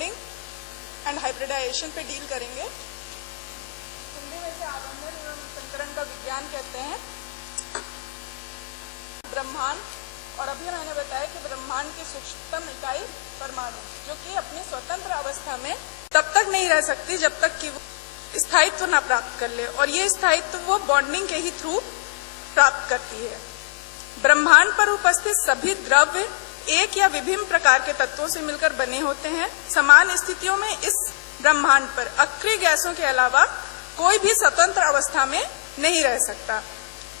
Bonding and hybridisation पे deal करेंगे। हिंदी में इसे आबंधन एवं संकरण का विज्ञान कहते हैं। ब्रह्मांड, और अभी मैंने बताया कि ब्रह्मांड की सूक्ष्मतम इकाई परमाणु, जो कि अपनी स्वतंत्र अवस्था में तब तक नहीं रह सकती जब तक कि वो स्थायित्व ना प्राप्त कर ले, और ये स्थायित्व वो बॉन्डिंग के ही थ्रू प्राप्त करती है। ब्रह्मांड पर उपस्थित सभी द्रव्य एक या विभिन्न प्रकार के तत्वों से मिलकर बने होते हैं। समान स्थितियों में इस ब्रह्मांड पर अक्रिय गैसों के अलावा कोई भी स्वतंत्र अवस्था में नहीं रह सकता।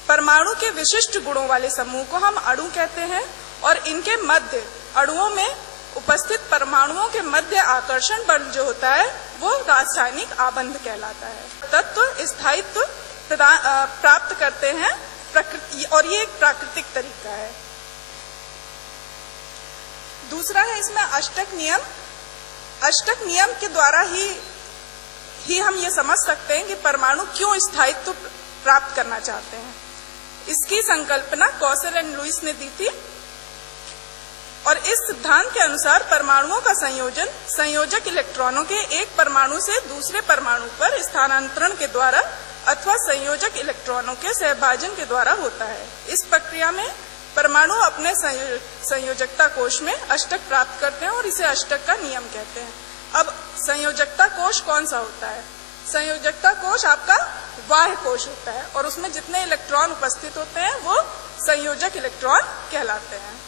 परमाणु के विशिष्ट गुणों वाले समूह को हम अणु कहते हैं, और इनके मध्य अणुओं में उपस्थित परमाणुओं के मध्य आकर्षण बल जो होता है वो रासायनिक आबंध कहलाता है। तत्व स्थायित्व प्राप्त करते हैं प्रकृति, और ये एक प्राकृतिक तरीका है। दूसरा है इसमें अष्टक नियम। अष्टक नियम के द्वारा ही हम ये समझ सकते हैं कि परमाणु क्यों स्थायित्व प्राप्त करना चाहते हैं। इसकी संकल्पना कौशल एंड लुईस ने दी थी, और इस सिद्धांत के अनुसार परमाणुओं का संयोजन संयोजक इलेक्ट्रॉनों के एक परमाणु से दूसरे परमाणु पर स्थानांतरण के द्वारा अथवा संयोजक इलेक्ट्रॉनों के सहभाजन के द्वारा होता है। इस प्रक्रिया में परमाणु अपने संयोजकता कोश में अष्टक प्राप्त करते हैं, और इसे अष्टक का नियम कहते हैं। अब संयोजकता कोश कौन सा होता है? संयोजकता कोश आपका बाह्य कोश होता है, और उसमें जितने इलेक्ट्रॉन उपस्थित होते हैं वो संयोजक इलेक्ट्रॉन कहलाते हैं।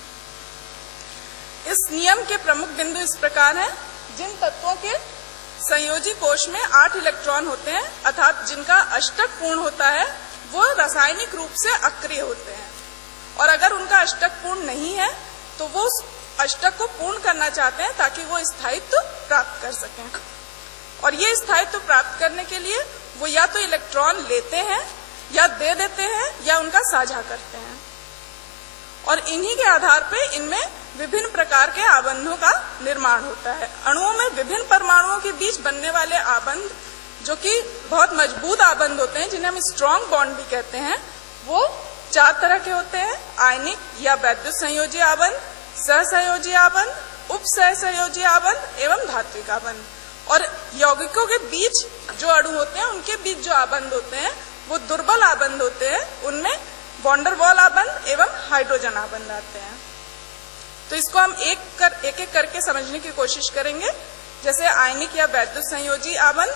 इस नियम के प्रमुख बिंदु इस प्रकार हैं। जिन तत्वों के संयोजी कोश में 8 इलेक्ट्रॉन होते हैं, अर्थात जिनका अष्टक पूर्ण होता है, वो रासायनिक रूप से अक्रिय होते हैं, और अगर उनका अष्टक पूर्ण नहीं है तो वो उस अष्टक को पूर्ण करना चाहते हैं ताकि वो स्थायित्व प्राप्त कर सकें। और ये स्थायित्व प्राप्त करने के लिए वो या तो इलेक्ट्रॉन लेते हैं या दे देते हैं या उनका साझा करते हैं, और इन्हीं के आधार पे इनमें विभिन्न प्रकार के आबंधों का निर्माण होता है। अणुओं में विभिन्न परमाणुओं के बीच बनने वाले आबंध, जो कि बहुत मजबूत आबंध होते हैं, जिन्हें हम स्ट्रॉन्ग बॉन्ड भी कहते हैं, वो 4 तरह के होते हैं। आयनिक या वैद्युत संयोजी आबंध, सहसंयोजी आबंध, उप सहसंयोजी आबंध एवं धात्विक आबंध। और यौगिकों के बीच जो अणु होते हैं उनके बीच जो आबंध होते हैं वो दुर्बल आबंध होते हैं। उनमें वॉन्डरवॉल आबंध एवं हाइड्रोजन आबंध आते हैं। तो इसको हम एक एक करके समझने की कोशिश करेंगे। जैसे आयनिक या वैद्युत संयोजी आबंध।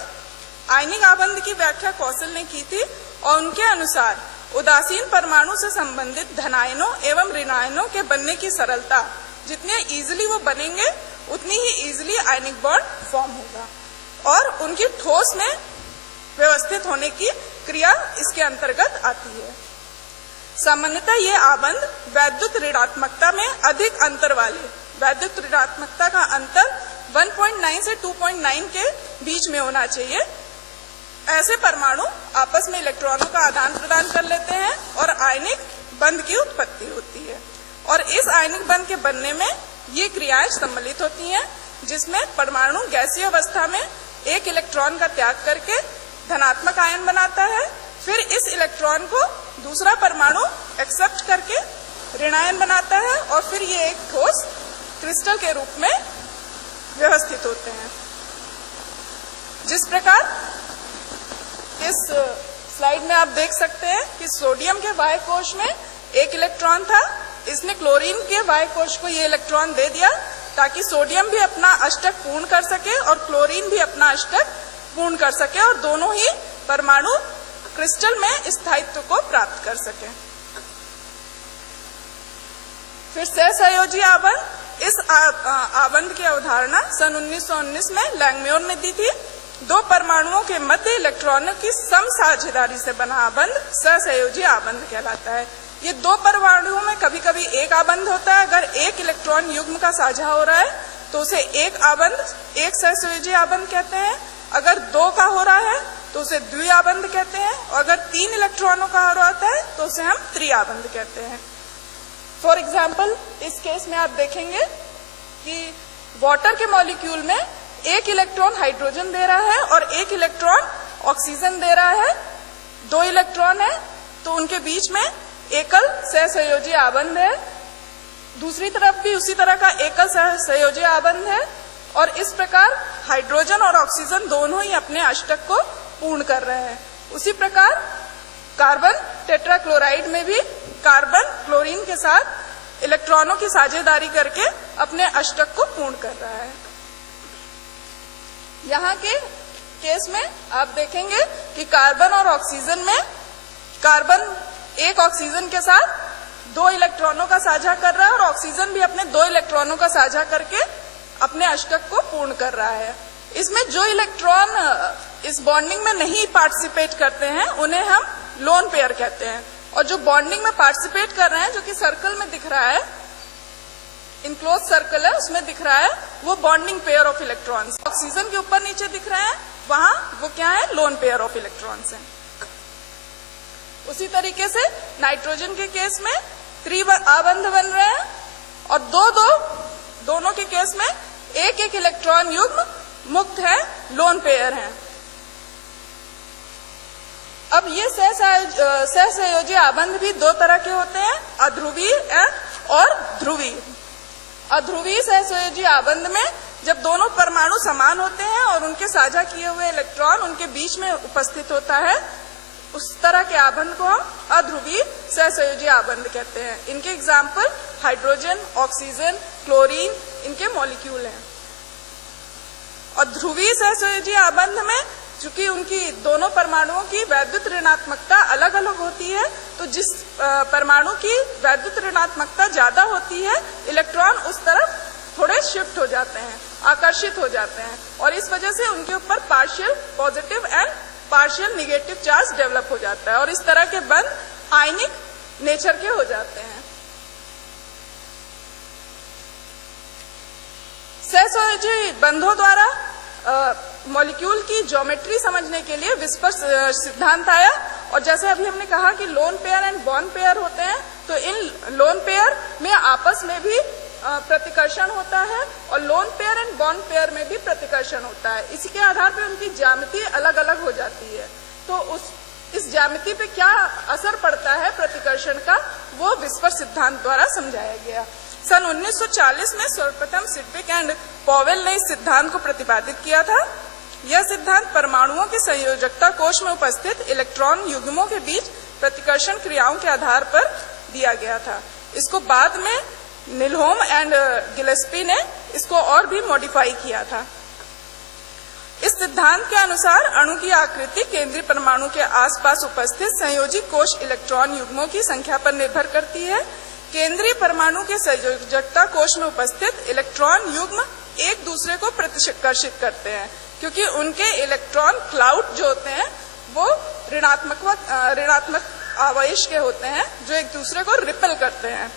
आयनिक आबंध की व्याख्या कौशल ने की थी, और उनके अनुसार उदासीन परमाणु से संबंधित धनायनों एवं ऋणायनों के बनने की सरलता, जितने इजीली वो बनेंगे उतनी ही इजीली आयनिक बॉन्ड फॉर्म होगा, और उनकी ठोस में व्यवस्थित होने की क्रिया इसके अंतर्गत आती है। सामान्यतः ये आबंध वैद्युत ऋणात्मकता में अधिक अंतर वाले, वैद्युत ऋणात्मकता का अंतर 1.9 से 2.9 के बीच में होना चाहिए, ऐसे परमाणु आपस में इलेक्ट्रॉनों का आदान प्रदान कर लेते हैं और आयनिक बंध की उत्पत्ति होती है। और इस आयनिक बंध के बनने में ये क्रियाएं सम्मिलित होती हैं, जिसमें परमाणु गैसीय अवस्था में एक इलेक्ट्रॉन का त्याग करके धनात्मक आयन बनाता है, फिर इस इलेक्ट्रॉन को दूसरा परमाणु एक्सेप्ट करके ऋणायन बनाता है, और फिर ये एक ठोस क्रिस्टल के रूप में व्यवस्थित होते हैं। जिस प्रकार इस स्लाइड में आप देख सकते हैं कि सोडियम के बाह्य कोश में एक इलेक्ट्रॉन था, इसने क्लोरीन के बाह्य कोश को ये इलेक्ट्रॉन दे दिया ताकि सोडियम भी अपना अष्टक पूर्ण कर सके और क्लोरीन भी अपना अष्टक पूर्ण कर सके, और दोनों ही परमाणु क्रिस्टल में स्थायित्व को प्राप्त कर सके। फिर सहसंयोजी आबंध। इस आबंध की अवधारणा सन 1919 में लैंगम्योर ने दी थी। 2 परमाणुओं के मध्य इलेक्ट्रॉनों की सम साझेदारी से बना आबंध सहसंयोजी आबंध कहलाता है। ये 2 परमाणुओं में कभी कभी एक आबंध होता है। अगर एक इलेक्ट्रॉन युग्म का साझा हो रहा है तो उसे एक आबंध, एक सहसंयोजी आबंध कहते हैं। अगर 2 का हो रहा है तो उसे द्विआबंध कहते हैं, और अगर 3 इलेक्ट्रॉनों का हो रहा होता है तो उसे हम त्रिआबंध कहते हैं। फॉर एग्जाम्पल, इस केस में आप देखेंगे कि वाटर के मॉलिक्यूल में एक इलेक्ट्रॉन हाइड्रोजन दे रहा है और एक इलेक्ट्रॉन ऑक्सीजन दे रहा है। 2 इलेक्ट्रॉन है तो उनके बीच में एकल सहसंयोजी आबंध है। दूसरी तरफ भी उसी तरह का एकल सहसंयोजी आबंध है, और इस प्रकार हाइड्रोजन और ऑक्सीजन दोनों ही अपने अष्टक को पूर्ण कर रहे हैं। उसी प्रकार कार्बन टेट्राक्लोराइड में भी कार्बन क्लोरीन के साथ इलेक्ट्रॉनों की साझेदारी करके अपने अष्टक को पूर्ण कर रहा है। यहाँ के केस में आप देखेंगे कि कार्बन और ऑक्सीजन में कार्बन एक ऑक्सीजन के साथ 2 इलेक्ट्रॉनों का साझा कर रहा है और ऑक्सीजन भी अपने 2 इलेक्ट्रॉनों का साझा करके अपने अष्टक को पूर्ण कर रहा है। इसमें जो इलेक्ट्रॉन इस बॉन्डिंग में नहीं पार्टिसिपेट करते हैं उन्हें हम लोन पेयर कहते हैं, और जो बॉन्डिंग में पार्टिसिपेट कर रहे हैं, जो कि सर्कल में दिख रहा है, इनक्लोज सर्कल है उसमें दिख रहा है, वो bonding pair of electrons. Oxygen के ऊपर नीचे दिख रहे हैं वहां वो क्या है, लोन पेयर ऑफ इलेक्ट्रॉन्स है। उसी तरीके से नाइट्रोजन के केस में त्रिआबंध बन रहे हैं और दोनों के केस में एक इलेक्ट्रॉन युग्म मुक्त है, लोन पेयर है। अब ये सहसंयोजी आबंध भी 2 तरह के होते हैं, अध्रुवीय और ध्रुवीय। अध्रुवीय सहसंयोजी आबंध में जब दोनों परमाणु समान होते हैं और उनके साझा किए हुए इलेक्ट्रॉन उनके बीच में उपस्थित होता है, उस तरह के आबंध को हम अध्रुवीय सहसंयोजी आबंध कहते हैं। इनके एग्जाम्पल हाइड्रोजन, ऑक्सीजन, क्लोरीन, इनके मॉलिक्यूल हैं। और ध्रुवीय सहसंयोजी आबंध में चूंकि उनकी दोनों परमाणुओं की वैद्युत ऋणात्मकता अलग अलग होती है, तो जिस परमाणु की वैद्युत ऋणात्मकता ज्यादा होती है, इलेक्ट्रॉन उस तरफ थोड़े शिफ्ट हो जाते हैं, आकर्षित हो जाते हैं, और इस वजह से उनके ऊपर partial positive and partial negative charge develop हो जाता है और इस तरह के बंध आयनिक नेचर के हो जाते हैं। सहसंयोजी बंधों द्वारा मॉलिक्यूल की ज्योमेट्री समझने के लिए विस्पर सिद्धांत आया, और जैसे अभी हमने कहा कि lone pair and bond pair होते हैं, तो इन लोन पेयर में आपस में भी प्रतिकर्षण होता है और lone pair and bond pair में भी प्रतिकर्षण होता है। इसी के आधार पर उनकी ज्यामिति अलग अलग हो जाती है। तो इस ज्यामिति पे क्या असर पड़ता है प्रतिकर्षण का, वो विस्पर सिद्धांत द्वारा समझाया गया। सन 1940 में सर्वप्रथम सिडविक एंड पॉवेल ने इस सिद्धांत को प्रतिपादित किया था। यह सिद्धांत परमाणुओं की संयोजकता कोश में उपस्थित इलेक्ट्रॉन युग्मों के बीच प्रतिकर्षण क्रियाओं के आधार पर दिया गया था। इसको बाद में निलहोम एंड गिलेस्पी ने इसको और भी मॉडिफाई किया था। इस सिद्धांत के अनुसार अणु की आकृति केंद्रीय परमाणु के आसपास उपस्थित संयोजी कोश इलेक्ट्रॉन युग्मों की संख्या पर निर्भर करती है। केंद्रीय परमाणु के संयोजकता कोश में उपस्थित इलेक्ट्रॉन युग्म एक दूसरे को प्रतिकर्षित करते हैं, क्योंकि उनके इलेक्ट्रॉन क्लाउड जो होते हैं वो ऋणात्मक आवेश के होते हैं जो एक दूसरे को रिपेल करते हैं।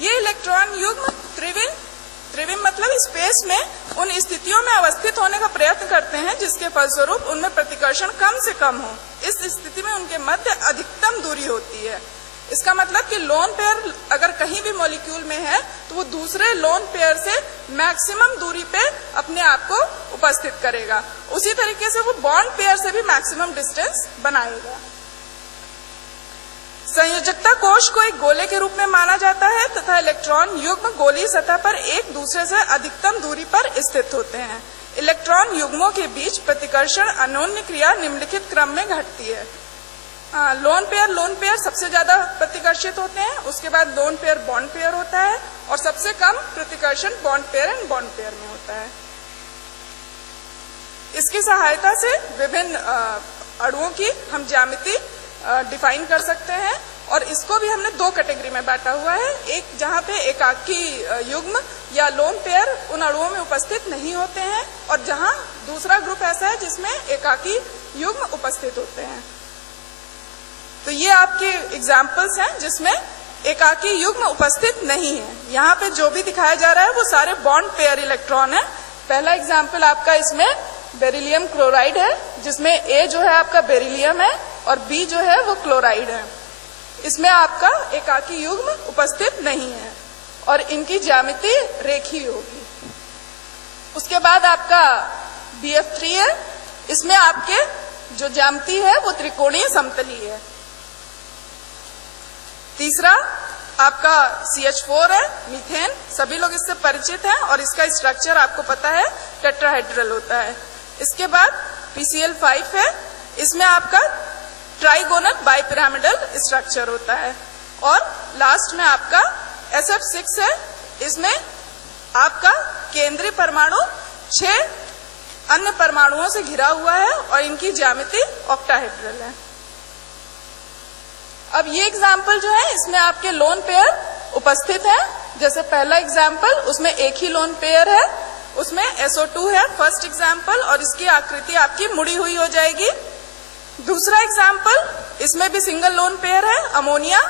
ये इलेक्ट्रॉन युग्म त्रिविम मतलब स्पेस में उन स्थितियों में अवस्थित होने का प्रयत्न करते हैं जिसके फलस्वरूप उनमें प्रतिकर्षण कम से कम हो। इस स्थिति में उनके मध्य अधिकतम दूरी होती है। इसका मतलब कि लोन पेयर अगर कहीं भी मॉलिक्यूल में है तो वो दूसरे लोन पेयर से मैक्सिमम दूरी पे अपने आप को उपस्थित करेगा। उसी तरीके से वो बॉन्ड पेयर से भी मैक्सिमम डिस्टेंस बनाएगा। संयोजकता कोश को एक गोले के रूप में माना जाता है तथा इलेक्ट्रॉन युग्म गोलीय सतह पर एक दूसरे से अधिकतम दूरी पर स्थित होते हैं। इलेक्ट्रॉन युग्मों के बीच प्रतिकर्षण अन्योन्य क्रिया निम्नलिखित क्रम में घटती है। लोन पेयर सबसे ज्यादा प्रतिकर्षित होते हैं, उसके बाद लोन पेयर बॉन्ड पेयर होता है और सबसे कम प्रतिकर्षण bond pair and bond pair में होता है। इसकी सहायता से विभिन्न अणुओं की हम ज्यामिति डिफाइन कर सकते हैं और इसको भी हमने 2 कैटेगरी में बांटा हुआ है। एक जहाँ पे एकाकी युग्म या लोन पेयर उन अणुओं में उपस्थित नहीं होते हैं और जहाँ दूसरा ग्रुप ऐसा है जिसमें एकाकी युग्म उपस्थित होते हैं। तो ये आपके एग्जाम्पल्स हैं जिसमें एकाकी युग्म उपस्थित नहीं है। यहाँ पे जो भी दिखाया जा रहा है वो सारे बॉन्ड पेयर इलेक्ट्रॉन है। पहला एग्जाम्पल आपका इसमें बेरिलियम क्लोराइड है जिसमें ए जो है आपका बेरिलियम है और बी जो है वो क्लोराइड है। इसमें आपका एकाकी युग्म उपस्थित नहीं है और इनकी ज्यामिति रेखीय होगी। उसके बाद आपका BF3 है, इसमें आपके जो ज्यामिति है वो त्रिकोणीय समतलीय है। तीसरा आपका CH4 है, मीथेन, सभी लोग इससे परिचित हैं और इसका स्ट्रक्चर आपको पता है टेट्राहेड्रल होता है। इसके बाद PCl5 है, इसमें आपका ट्राइगोनल बाइपिरामिडल स्ट्रक्चर होता है। और लास्ट में आपका SF6 है, इसमें आपका केंद्रीय परमाणु 6 अन्य परमाणुओं से घिरा हुआ है और इनकी ज्यामिति ऑक्टाहेड्रल है। अब ये एग्जाम्पल जो है इसमें आपके लोन पेयर उपस्थित है। जैसे पहला एग्जाम्पल, उसमें एक ही लोन पेयर है, उसमें SO2 है फर्स्ट एग्जाम्पल, और इसकी आकृति आपकी मुड़ी हुई हो जाएगी। दूसरा एग्जाम्पल, इसमें भी सिंगल लोन पेयर है, अमोनिया।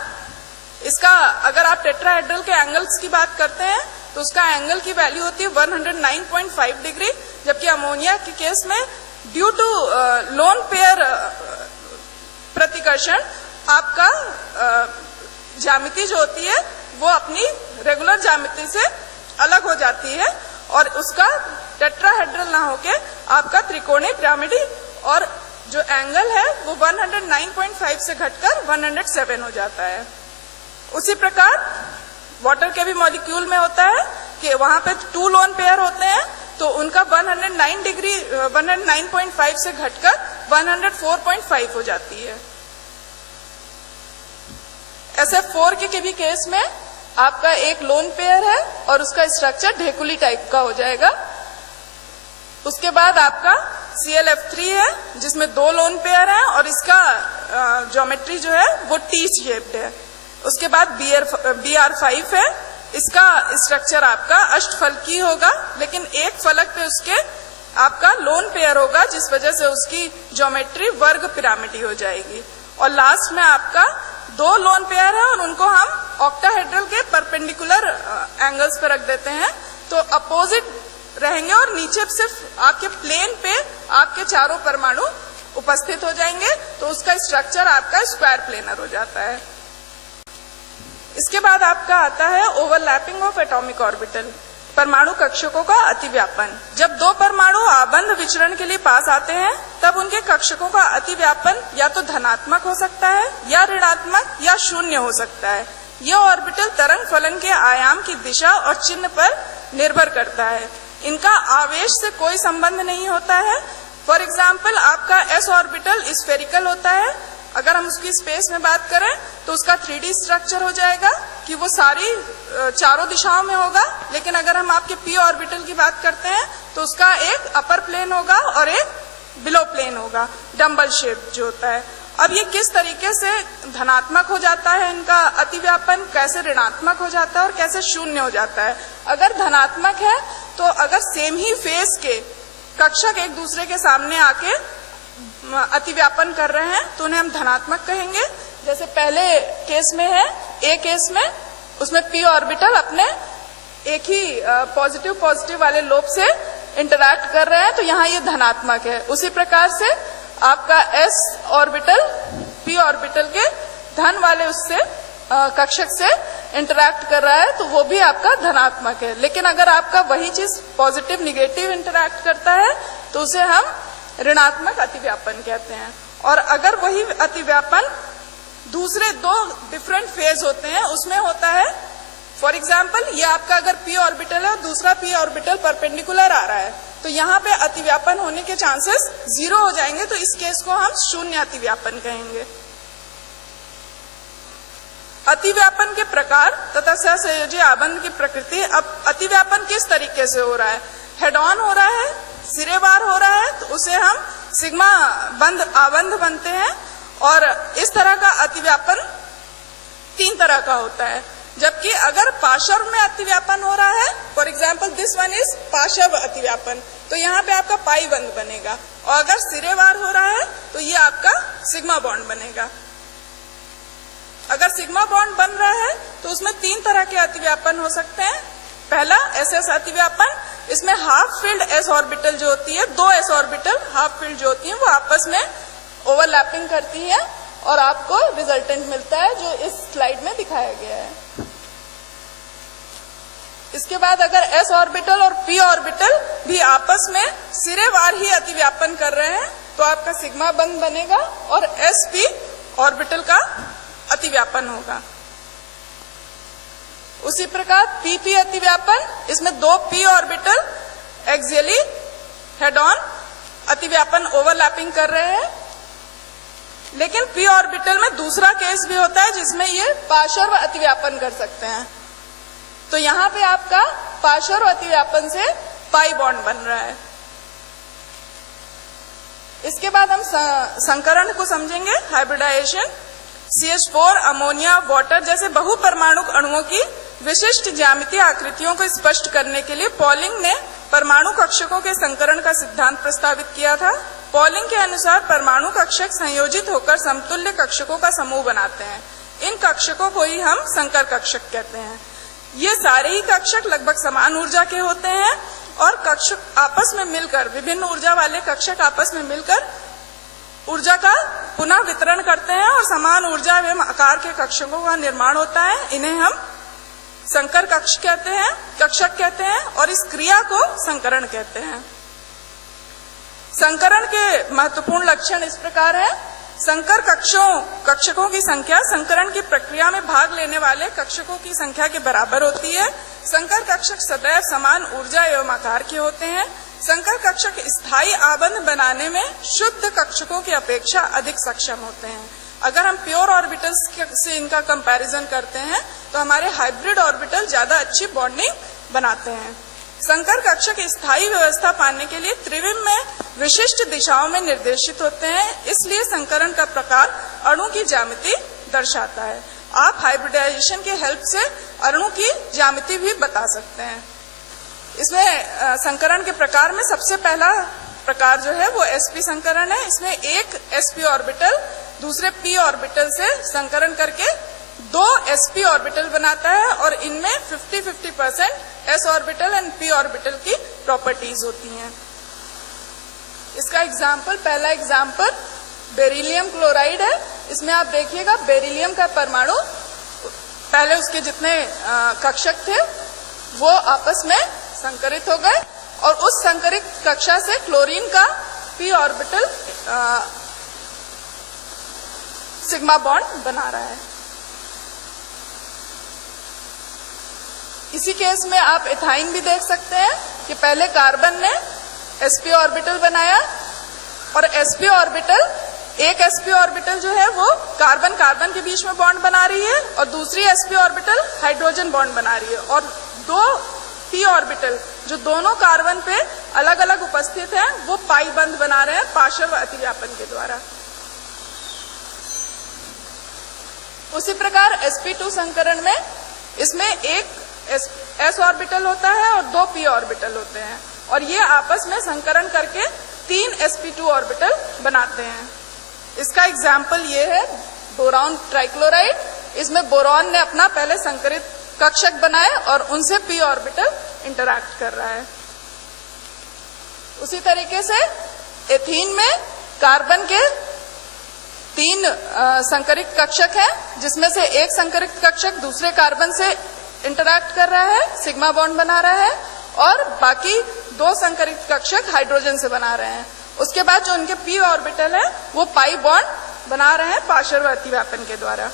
इसका अगर आप टेट्राहेड्रल के एंगल्स की बात करते हैं तो उसका एंगल की वैल्यू होती है 109.5 डिग्री, जबकि अमोनिया के केस में ड्यू टू लोन पेयर प्रतिकर्षण आपका ज्यामिति जो होती है वो अपनी रेगुलर ज्यामिति से अलग हो जाती है और उसका टेट्राहेड्रल ना होके आपका त्रिकोणीय पिरामिडी, और जो एंगल है वो 109.5 से घटकर 107 हो जाता है। उसी प्रकार वाटर के भी मॉलिक्यूल में होता है कि वहां पे 2 लोन पेयर होते हैं तो उनका 109.5 से घटकर 104.5 हो जाती है। SF4 के भी केस में आपका एक लोन पेयर है और उसका स्ट्रक्चर ढेकुली टाइप का हो जाएगा। उसके बाद आपका ClF3 है जिसमें 2 लोन पेयर हैं और इसका ज्योमेट्री जो है वो T शेप्ड है। उसके बाद Br5 है, इसका स्ट्रक्चर आपका अष्टफलकी होगा, लेकिन एक फलक पे उसके आपका लोन पेयर होगा जिस वजह से उसकी ज्योमेट्री वर्ग पिरामिडी हो जाएगी। और लास्ट में आपका 2 लोन पेयर है और उनको हम ऑक्टाहेड्रल के परपेंडिकुलर एंगल्स पे रख देते हैं तो अपोजिट रहेंगे और नीचे सिर्फ आपके प्लेन पे आपके चारों परमाणु उपस्थित हो जाएंगे, तो उसका स्ट्रक्चर आपका स्क्वायर प्लेनर हो जाता है। इसके बाद आपका आता है ओवरलैपिंग ऑफ एटॉमिक ऑर्बिटल, परमाणु कक्षकों का अतिव्यापन। जब 2 परमाणु आबंध विचरण के लिए पास आते हैं तब उनके कक्षकों का अतिव्यापन या तो धनात्मक हो सकता है या ऋणात्मक या शून्य हो सकता है। यह ऑर्बिटल तरंग फलन के आयाम की दिशा और चिन्ह पर निर्भर करता है। इनका आवेश से कोई संबंध नहीं होता है। फॉर एग्जाम्पल आपका S ऑर्बिटल स्फेरिकल होता है, अगर हम उसकी स्पेस में बात करें तो उसका 3D स्ट्रक्चर हो जाएगा कि वो सारी चारों दिशाओं में होगा, लेकिन अगर हम आपके P ऑर्बिटल की बात करते हैं तो उसका एक अपर प्लेन होगा और एक बिलो प्लेन होगा, डम्बल शेप जो होता है। अब ये किस तरीके से धनात्मक हो जाता है, इनका अतिव्यापन कैसे ऋणात्मक हो जाता है और कैसे शून्य हो जाता है। अगर धनात्मक है तो अगर सेम ही फेज के कक्षक एक दूसरे के सामने आके अतिव्यापन कर रहे हैं तो उन्हें हम धनात्मक कहेंगे। जैसे पहले केस में है, ए केस में उसमें P ऑर्बिटल अपने एक ही पॉजिटिव वाले लोब से इंटरैक्ट कर रहे हैं तो यहाँ ये धनात्मक है। उसी प्रकार से आपका S ऑर्बिटल P ऑर्बिटल के धन वाले उससे कक्षक से इंटरैक्ट कर रहा है तो वो भी आपका धनात्मक है। लेकिन अगर आपका वही चीज पॉजिटिव निगेटिव इंटरैक्ट करता है तो उसे हम ऋणात्मक अतिव्यापन कहते हैं। और अगर वही अतिव्यापन दूसरे 2 डिफरेंट फेज होते हैं उसमें होता है, फॉर एग्जाम्पल ये आपका अगर P ऑर्बिटल है और दूसरा P ऑर्बिटल परपेंडिकुलर आ रहा है तो यहाँ पे अतिव्यापन होने के चांसेस 0 हो जाएंगे, तो इस केस को हम शून्य अतिव्यापन कहेंगे। अतिव्यापन के प्रकार तथा सहसंयोजी आबंध की प्रकृति। अब अतिव्यापन किस तरीके से हो रहा है, हेड ऑन हो रहा है, सिरेवार हो रहा है तो उसे हम सिग्मा आबंध बनते हैं। और इस तरह का अतिव्यापन 3 तरह का होता है, जबकि अगर पार्श्व में अतिव्यापन हो रहा है, for example this one is पार्श्व अतिव्यापन, तो यहाँ पे आपका पाई बंध बनेगा। और अगर सिरेवार हो रहा है तो ये आपका सिग्मा बॉन्ड बनेगा। अगर सिग्मा बॉन्ड बन रहा है तो उसमें 3 तरह के अतिव्यापन हो सकते हैं। पहला SS अतिव्यापन, इसमें हाफ फील्ड S ऑर्बिटल जो होती है, 2 S ऑर्बिटल हाफ फील्ड जो होती है वो आपस में ओवरलैपिंग करती है और आपको रिजल्टेंट मिलता है जो इस स्लाइड में दिखाया गया है। इसके बाद अगर S ऑर्बिटल और P ऑर्बिटल भी आपस में सिरेवार ही अतिव्यापन कर रहे हैं तो आपका सिग्मा बंध बनेगा और SP ऑर्बिटल का अतिव्यापन होगा। उसी प्रकार p अतिव्यापन, इसमें दो p orbital axially head on अतिव्यापन ओवरलैपिंग कर रहे हैं। लेकिन p ऑर्बिटल में दूसरा केस भी होता है जिसमें ये पार्श्व अतिव्यापन कर सकते हैं। तो यहां पे आपका पार्श्व अतिव्यापन से पाई बॉन्ड बन रहा है। इसके बाद हम संकरण को समझेंगे, हाइब्रिडाइजेशन। CH4, अमोनिया, वाटर जैसे बहुपरमाणुक अणुओं की विशिष्ट ज्यामितीय आकृतियों को स्पष्ट करने के लिए पॉलिंग ने परमाणु कक्षकों के संकरण का सिद्धांत प्रस्तावित किया था। पॉलिंग के अनुसार परमाणु कक्षक संयोजित होकर समतुल्य कक्षकों का समूह बनाते हैं। इन कक्षकों को ही हम संकर कक्षक कहते हैं। ये सारे ही कक्षक लगभग समान ऊर्जा के होते हैं और कक्षक आपस में मिलकर, विभिन्न ऊर्जा वाले कक्षक आपस में मिलकर ऊर्जा का पुनः वितरण करते हैं और समान ऊर्जा एवं आकार के कक्षकों का निर्माण होता है। इन्हें हम संकर कक्षक कहते हैं और इस क्रिया को संकरण कहते हैं। संकरण के महत्वपूर्ण लक्षण इस प्रकार है। संकर कक्षकों की संख्या संकरण की प्रक्रिया में भाग लेने वाले कक्षकों की संख्या के बराबर होती है। संकर कक्षक सदैव समान ऊर्जा एवं आकार के होते हैं। संकर कक्षक स्थायी आबंध बनाने में शुद्ध कक्षकों की अपेक्षा अधिक सक्षम होते हैं। अगर हम प्योर ऑर्बिटल्स से इनका कंपैरिजन करते हैं तो हमारे हाइब्रिड ऑर्बिटल ज्यादा अच्छी बॉन्डिंग बनाते हैं। संकर कक्षक स्थायी व्यवस्था पाने के लिए त्रिविम में विशिष्ट दिशाओं में निर्देशित होते हैं। इसलिए संकरण का प्रकार अणु की ज्यामिति दर्शाता है। आप हाइब्रिडाइजेशन के हेल्प से अणु की ज्यामिति भी बता सकते हैं। इसमें संकरण के प्रकार में सबसे पहला प्रकार जो है वो sp संकरण है। इसमें एक sp ऑर्बिटल दूसरे p ऑर्बिटल से संकरण करके दो sp ऑर्बिटल बनाता है और इनमें 50-50% s orbital and p orbital की प्रॉपर्टीज होती हैं। इसका एग्जाम्पल, पहला एग्जाम्पल बेरिलियम क्लोराइड है। इसमें आप देखिएगा बेरिलियम का परमाणु, पहले उसके जितने कक्षक थे वो आपस में संकरित हो गए और उस संकरित कक्षा से क्लोरीन का p ऑर्बिटल सिग्मा बॉन्ड बना रहा है। इसी केस में आप एथाइन भी देख सकते हैं कि पहले कार्बन ने sp ऑर्बिटल बनाया और sp ऑर्बिटल, एक sp ऑर्बिटल जो है वो कार्बन कार्बन के बीच में बॉन्ड बना रही है और दूसरी sp ऑर्बिटल हाइड्रोजन बॉन्ड बना रही है और दो p ऑर्बिटल जो दोनों कार्बन पे अलग अलग उपस्थित हैं वो पाई बंध बना रहे हैं पार्श्व अतिव्यापन के द्वारा। उसी प्रकार sp2 संकरण में इसमें एक s ऑर्बिटल होता है और दो p ऑर्बिटल होते हैं और ये आपस में संकरण करके तीन sp2 ऑर्बिटल बनाते हैं। इसका एग्जाम्पल ये है बोरॉन ट्राइक्लोराइड। इसमें बोरॉन ने अपना पहले संकरित कक्षक बनाए और उनसे p ऑर्बिटल इंटरैक्ट कर रहा है। उसी तरीके से एथीन में कार्बन के तीन संकरित कक्षक हैं जिसमें से एक संकरित कक्षक दूसरे कार्बन से इंटरैक्ट कर रहा है, सिग्मा बॉन्ड बना रहा है और बाकी दो संकरित कक्षक हाइड्रोजन से बना रहे हैं। उसके बाद जो उनके p ऑर्बिटल है वो पाई बॉन्ड बना रहे हैं पार्श्व अतिव्यापन के द्वारा।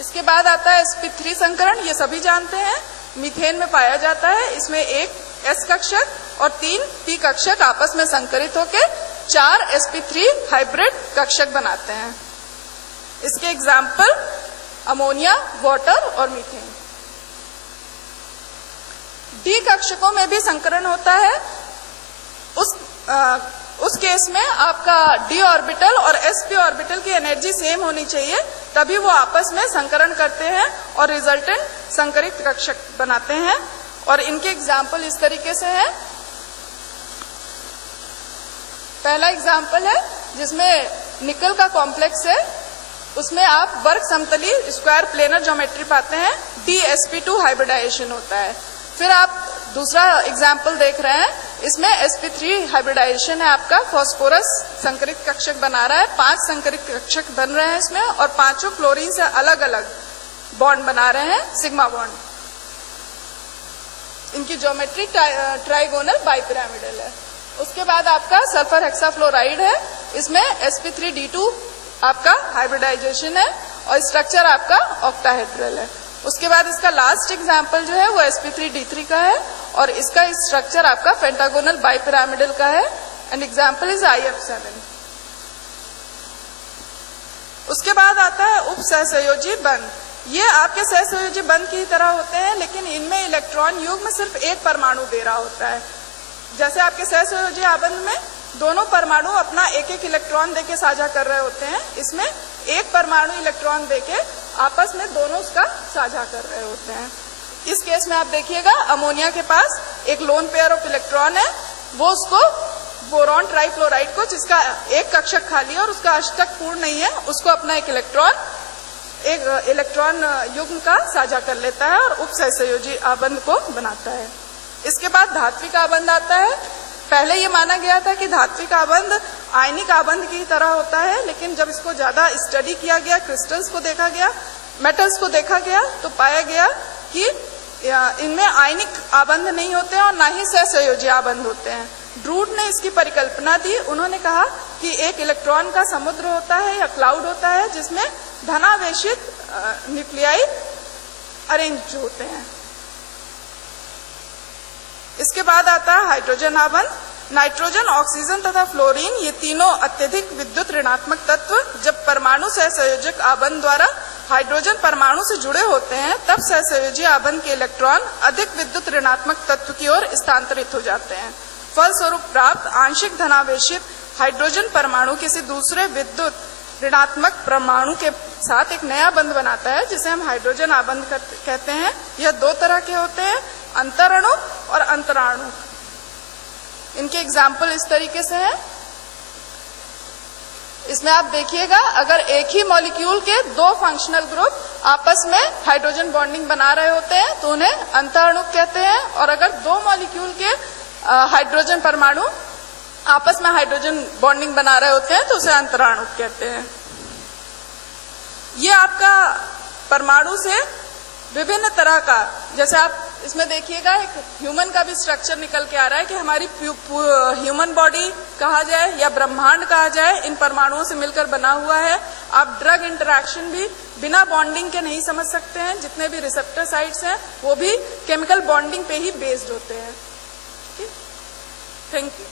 इसके बाद आता है sp3 संकरण, ये सभी जानते हैं, मीथेन में पाया जाता है। इसमें एक s कक्षक और तीन p कक्षक आपस में संकरित होकर 4 sp3 हाइब्रिड कक्षक बनाते हैं। इसके एग्जाम्पल अमोनिया, वाटर और मीथेन। डी कक्षकों में भी संकरण होता है। उस केस में आपका डी ऑर्बिटल और sp ऑर्बिटल की एनर्जी सेम होनी चाहिए, तभी वो आपस में संकरण करते हैं और रिजल्टेंट संकरित कक्षक बनाते हैं। और इनके एग्जाम्पल इस तरीके से है। पहला एग्जाम्पल है जिसमें निकल का कॉम्प्लेक्स है, उसमें आप वर्ग समतली स्क्वायर प्लेनर ज्योमेट्री पाते हैं, dsp2 हाइब्रिडाइजेशन होता है। फिर आप दूसरा एग्जाम्पल देख रहे हैं, इसमें sp3 हाइब्रिडाइजेशन है आपका, फॉस्फोरस संकरित कक्षक बना रहा है, 5 संकरित कक्षक बन रहे हैं इसमें और पांचों क्लोरीन से अलग अलग बॉन्ड बना रहे हैं, सिग्मा बॉन्ड। इनकी ज्योमेट्री ट्राइगोनल बाइपिरामिडल है। उसके बाद आपका सल्फर हेक्साफ्लोराइड है, इसमें sp3d2 आपका हाइब्रिडाइजेशन है और स्ट्रक्चर आपका ऑक्टाहेड्रल है। उसके बाद इसका लास्ट एग्जाम्पल जो है वो sp3d3 का है और इसका स्ट्रक्चर आपका पेंटागोनल बाइपिरामिडल का है एंड एग्जाम्पल इज IF7। उसके बाद आता है उप सहसंयोजी बंध। ये आपके सहसंयोजी बंध की तरह होते हैं, लेकिन इनमें इलेक्ट्रॉन युग्म सिर्फ एक परमाणु दे रहा होता है। जैसे आपके सहसंयोजी आबंध में दोनों परमाणु अपना एक एक इलेक्ट्रॉन देके साझा कर रहे होते हैं, इसमें एक परमाणु इलेक्ट्रॉन देके आपस में दोनों उसका साझा कर रहे होते हैं। इस केस में आप देखिएगा अमोनिया के पास एक लोन पेयर ऑफ इलेक्ट्रॉन है, वो उसको बोरॉन ट्राइफ्लोराइड को, जिसका एक कक्षक खाली है और उसका अष्टक पूर्ण नहीं है, उसको अपना एक इलेक्ट्रॉन युग्म का साझा कर लेता है और उप सहसंयोजी आबंध को बनाता है। इसके बाद धात्विक आबंध आता है। पहले ये माना गया था कि धात्विक आबंध आयनिक आबंध की तरह होता है, लेकिन जब इसको ज्यादा स्टडी किया गया, क्रिस्टल्स को देखा गया, मेटल्स को देखा गया, तो पाया गया कि इनमें आयनिक आबंध नहीं होते हैं और ना ही सहसंयोजी आबंध होते हैं। ड्रूड ने इसकी परिकल्पना दी। उन्होंने कहा कि एक इलेक्ट्रॉन का समुद्र होता है या क्लाउड होता है जिसमें धनावेशित न्यूक्लियाई अरेंज होते हैं। इसके बाद आता है हाइड्रोजन आबंध। नाइट्रोजन, ऑक्सीजन तथा फ्लोरीन, ये तीनों अत्यधिक विद्युत ऋणात्मक तत्व जब परमाणु सहसंयोजक आबंध द्वारा हाइड्रोजन परमाणु से जुड़े होते हैं, तब सहसंयोजी आबंध के इलेक्ट्रॉन अधिक विद्युत ऋणात्मक तत्व की ओर स्थानांतरित हो जाते हैं। फलस्वरूप प्राप्त आंशिक धनावेशित हाइड्रोजन परमाणु किसी दूसरे विद्युत ऋणात्मक परमाणु के साथ एक नया बंध बनाता है, जिसे हम हाइड्रोजन आबंध कहते हैं। यह दो तरह के होते हैं, अंतरणु और अंतराणु। इनके एग्जाम्पल इस तरीके से हैं। इसमें आप देखिएगा, अगर एक ही मॉलिक्यूल के दो फंक्शनल ग्रुप आपस में हाइड्रोजन बॉन्डिंग बना रहे होते हैं तो उन्हें अंतराणु कहते हैं, और अगर दो मॉलिक्यूल के हाइड्रोजन परमाणु आपस में हाइड्रोजन बॉन्डिंग बना रहे होते हैं तो उसे अंतराणु कहते हैं। ये आपका परमाणु से विभिन्न तरह का, जैसे आप इसमें देखिएगा एक ह्यूमन का भी स्ट्रक्चर निकल के आ रहा है कि हमारी ह्यूमन बॉडी कहा जाए या ब्रह्मांड कहा जाए, इन परमाणुओं से मिलकर बना हुआ है। आप ड्रग इंटरैक्शन भी बिना बॉन्डिंग के नहीं समझ सकते हैं। जितने भी रिसेप्टर साइट्स हैं वो भी केमिकल बॉन्डिंग पे ही बेस्ड होते हैं। Thank you.